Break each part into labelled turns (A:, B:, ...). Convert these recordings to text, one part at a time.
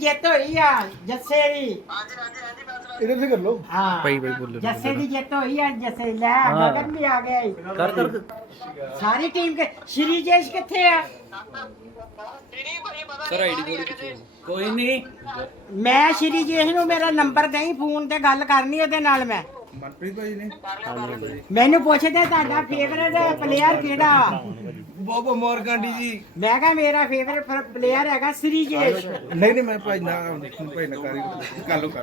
A: ਜਿੱਤ ਹੋਈ ਆ ਜੱਸੇ ਦੀ।
B: ਇਹਦੇ ਤੇ ਕਰ ਲਓ।
A: ਹਾਂ
C: ਭਾਈ ਬੋਲੋ
A: ਜੱਸੇ ਦੀ ਜਿੱਤ ਹੋਈ ਆ। ਜੱਸੇ ਲੈ ਗਗਨ ਵੀ ਆ ਗਿਆ ਈ।
C: ਕਰ
A: ਸਾਰੀ ਟੀਮ ਕੇ ਸ਼੍ਰੀ ਜੇਸ਼ ਕਿੱਥੇ ਆ?
C: ਸਰ ਆਈਡੀ ਕੋਈ ਨਹੀਂ।
A: ਮੈਂ ਸ਼੍ਰੀ ਜੇਸ਼ ਨੂੰ ਮੇਰਾ ਨੰਬਰ ਦੇਈ, ਫੋਨ ਤੇ ਗੱਲ ਕਰਨੀ ਉਹਦੇ ਨਾਲ ਮੈਂ।
B: ਮਨਪ੍ਰੀਤ ਭਾਈ ਨੇ
A: ਮੈਨੂੰ ਪੁੱਛਦੇ ਤੁਹਾਡਾ ਫੇਵਰੇਟ ਪਲੇਅਰ ਕਿਹੜਾ?
B: ਬੋਬ ਮੋਰਗਾਂਡੀ ਜੀ।
A: ਮੈਂ ਕਿਹਾ ਮੇਰਾ ਫੇਵਰੇਟ ਪਲੇਅਰ ਹੈਗਾ ਸ਼੍ਰੀ ਜੇਸ਼।
B: ਨਹੀਂ ਮੈਂ ਭਾਈ ਨਾ ਭਾਈ ਨਾ ਕਰ ਲਓ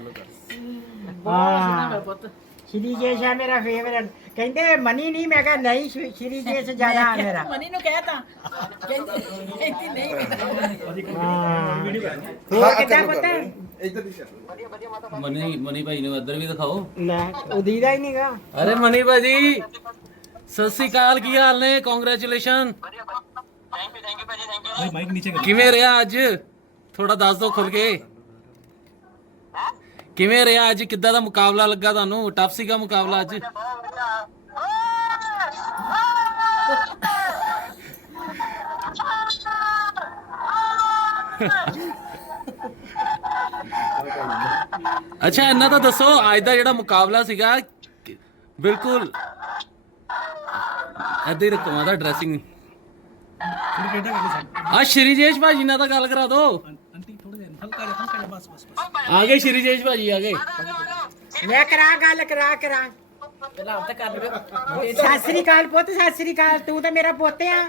A: ਹਾਂ ਸ਼੍ਰੀ ਜੇਸ਼ ਹੈ ਮੇਰਾ ਫੇਵਰੇਟ। ਕਹਿੰਦੇ ਮਨੀ ਨਹੀਂ, ਮੈਂ ਕਿਹਾ ਨਹੀਂ ਸ਼੍ਰੀ ਜੇਸ਼ ਜ਼ਿਆਦਾ ਹੈ ਮੇਰਾ।
D: ਮਨੀ ਨੂੰ ਕਹਿਤਾ ਕਹਿੰਦੀ ਨਹੀਂ
A: ਹੋਰ ਕਿੱਦਾਂ ਪਤਾ?
B: ਇੱਧਰ ਦੀ ਚੱਲ।
C: ਮਨੀ ਭਾਈ ਨੂੰ ਇੱਧਰ ਵੀ ਦਿਖਾਓ।
A: ਲੈ ਉਦੀਦਾ ਹੀ ਨਹੀਂਗਾ।
C: ਅਰੇ ਮਨੀ ਭਾਜੀ ਸਤਿ ਸ੍ਰੀ ਅਕਾਲ, ਕੀ ਹਾਲ ਨੇ? ਕੰਗ੍ਰੈਚੁਲੇਸ਼ਨ। ਕਿਵੇਂ ਰਿਹਾ ਅੱਜ? ਥੋੜਾ ਦੱਸ ਦਿਓ ਖੁੱਲ ਕੇ। ਕਿਵੇਂ ਰਿਹਾ ਅੱਜ? ਕਿੱਦਾਂ ਦਾ ਮੁਕਾਬਲਾ ਲੱਗਾ ਤੁਹਾਨੂੰ? ਟਫ ਸੀਗਾ ਮੁਕਾਬਲਾ ਅੱਜ? ਅੱਛਾ ਇਹਨਾਂ ਦਾ ਦੱਸੋ ਅੱਜ ਦਾ ਜਿਹੜਾ ਮੁਕਾਬਲਾ ਸੀਗਾ ਬਿਲਕੁਲ ਏਦਾਂ ਹੀ ਰੱਖੋ ਦਾ ਡਰੈਸਿੰਗ। ਆ ਸ਼੍ਰੀ ਜੇਸ਼ ਭਾਜੀ ਨਾਲ ਤਾਂ ਗੱਲ ਕਰਾ ਦੋ। ਆ ਗਏ ਸ਼੍ਰੀ ਜੇਸ਼ ਭਾਜੀ ਆ ਗਏ।
A: ਮੈਂ ਕਰਾ ਗੱਲ ਕਰਾ
D: ਪਹਿਲਾਂ ਤਾਂ ਕਰ ਲਵੇ
A: ਸਤਿ ਸ੍ਰੀ ਅਕਾਲ ਪੁੱਤ, ਸਤਿ ਸ੍ਰੀ ਅਕਾਲ। ਤੂੰ ਤਾਂ ਮੇਰਾ ਪੁੱਤ ਆ।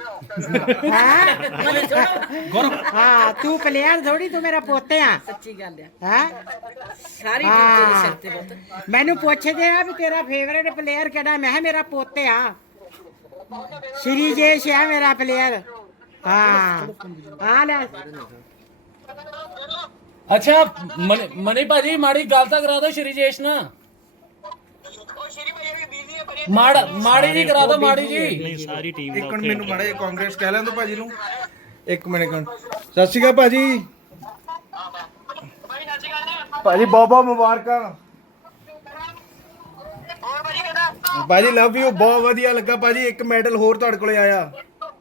A: ਹਾਂ ਤੂੰ ਪਲੇਅਰ ਥੋੜੀ, ਤੂੰ ਮੇਰਾ ਪੁੱਤ ਆ।
D: ਸੱਚੀ ਗੱਲ ਆ।
A: ਹਾਂ
D: ਸਾਰੀ ਟੀਮ ਤੇਰੇ ਸਿਰ ਤੇ ਪੁੱਤ।
A: ਮੈਨੂੰ ਪੁੱਛਦੇ ਆ ਵੀ ਤੇਰਾ ਫੇਵਰੇਟ ਪਲੇਅਰ ਕਿਹੜਾ? ਮੈਂ ਕਿਹਾ ਮੇਰਾ ਪੁੱਤ ਆ ਸ਼੍ਰੀ ਜੇਸ਼ ਆ ਮੇਰਾ ਪਲੇਅਰ। ਹਾਂ ਆ ਲੈ
C: ਅੱਛਾ ਮਨੀ ਭਾਜੀ ਮਾੜੀ ਗੱਲ ਤਾਂ ਕਰਾ ਦਿਓ ਸ਼੍ਰੀ ਜੇਸ਼ ਨਾਲ। ਮਾੜੀ ਜੀ ਕਰਾ ਦਿਓ ਮਾੜੀ ਜੀ।
E: ਸਾਰੀ ਟੀਮ
B: ਇੱਕ ਮਿੰਟ ਮੈਨੂੰ ਮਾੜਾ ਜਿਹਾ ਕਾਂਗਰਸ ਕਹਿ ਲੈਣ ਦਿਓ ਭਾਜੀ ਨੂੰ। ਇੱਕ ਮਿੰਟ ਸਤਿ ਸ਼੍ਰੀ ਅਕਾਲ ਭਾਜੀ। ਭਾਜੀ ਬਹੁਤ ਬਹੁਤ ਮੁਬਾਰਕਾਂ ਭਾਜੀ। Love you. ਬਹੁਤ ਵਧੀਆ ਲੱਗਾ ਭਾਜੀ। ਇੱਕ ਮੈਡਲ ਹੋਰ ਤੁਹਾਡੇ ਕੋਲੇ ਆਇਆ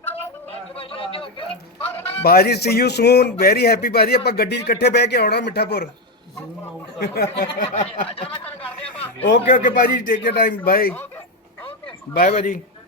B: ਭਾਜੀ। See you soon. Very happy ਭਾਜੀ। ਆਪਾਂ ਗੱਡੀ 'ਚ ਇਕੱਠੇ ਬਹਿ ਕੇ ਆਉਣਾ ਮਿੱਠਾਪੁਰ। ਓਕੇ ਭਾਜੀ। Take your time. Bye bye ਭਾਜੀ।